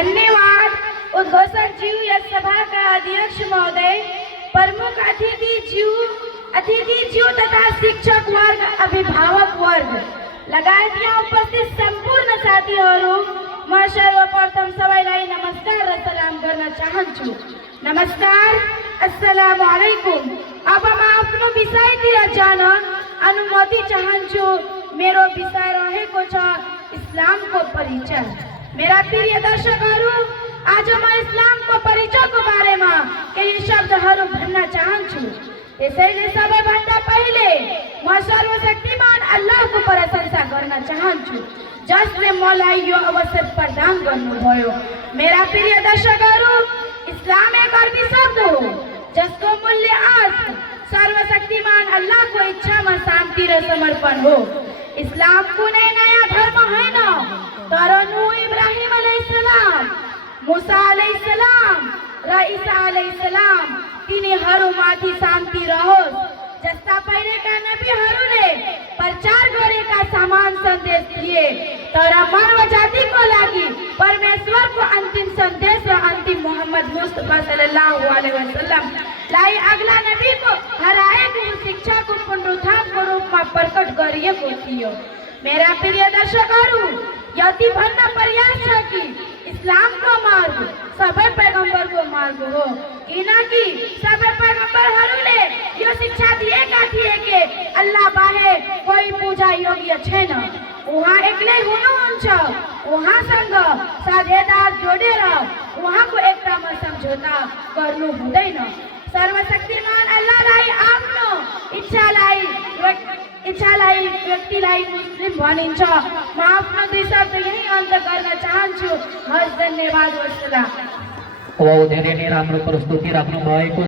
धन्यवाद उद्घोषक जी, यस सभा का अध्यक्ष महोदय, प्रमुख अतिथि जीव तथा शिक्षक वर्ग, अभिभावक वर्ग लगायत यहाँ उपस्थित संपूर्ण साथीहरू, म सर्वप्रथम सबैलाई नमस्कार र सलाम गर्न चाहन्छु। नमस्कार, अस्सलामु अलैकुम। अब म आफ्नो विषयतिर जान अनुमति चाहन्छु। मेरो विषय रहेको छ इस्लामको परिचय। मेरा प्रिय दर्शकहरू, आज म इस्लामको परिचयको बारेमा केही शब्दहरू भन्न चाहन्छु। त्यसैले सबैभन्दा पहिले म सर्वशक्तिमान अल्लाहको प्रशंसा गर्न चाहन्छु, जसले मलाई यो अवसर प्रदान गर्नुभयो। मेरा प्रिय दर्शकहरू, इस्लाम एक अरबी शब्द हो जसको मूल्य अर्थ सर्वशक्तिमान अल्लाहको इच्छामा शान्ति र समर्पण हो। इस्लाम कुनै नयाँ धर्म होइन, तर नूह इब्राहिम अलैहिस्सलाम, मुसा अलैहिस्सलाम र ईसा अलैहिस्सलाम तिनीहरूमाथि शान्ति रहोस् जस्ता पहिलेका नबीहरूले प्रचार गरेका समान सन्देश थिए। तर मानव जातिको लागि परमेश्वरको अन्तिम सन्देश र अन्तिम मोहम्मद मुस्तफा सल्लल्लाहु अलैहि वसल्लम लाई अग्ला नबीको हराएको शिक्षाको पुनरुत्थानको रूपमा प्रकट गरिएको थियो। मेरा प्रिय दर्शकहरू, यति भन्न प्रयास छ कि इस्लामको मार्ग सबै पैगम्बरको मार्ग हो, किनकि सबै पैगम्बरहरूले यो शिक्षा दिएका थिए कि अल्लाह बाहेक कोही पूजा योग्य छैन। उहाँ एक्लै हुनुहुन्छ, उहाँसँग साझेदार जोडेर उहाँको एकतामा सम्झौता गर्नु हुँदैन। सर्वशक्तिमान अल्लाहलाई आफ्नो इच्छालाई व्यक्तिलाई मुस्लिम भनिन्छ। म आफ्नो दुई शब्द यही अन्त गर्न चाहन्छु। हस्, धन्यवाद, वस्सलाम। धेरै नै राम्रो प्रस्तुति राख्नु भएको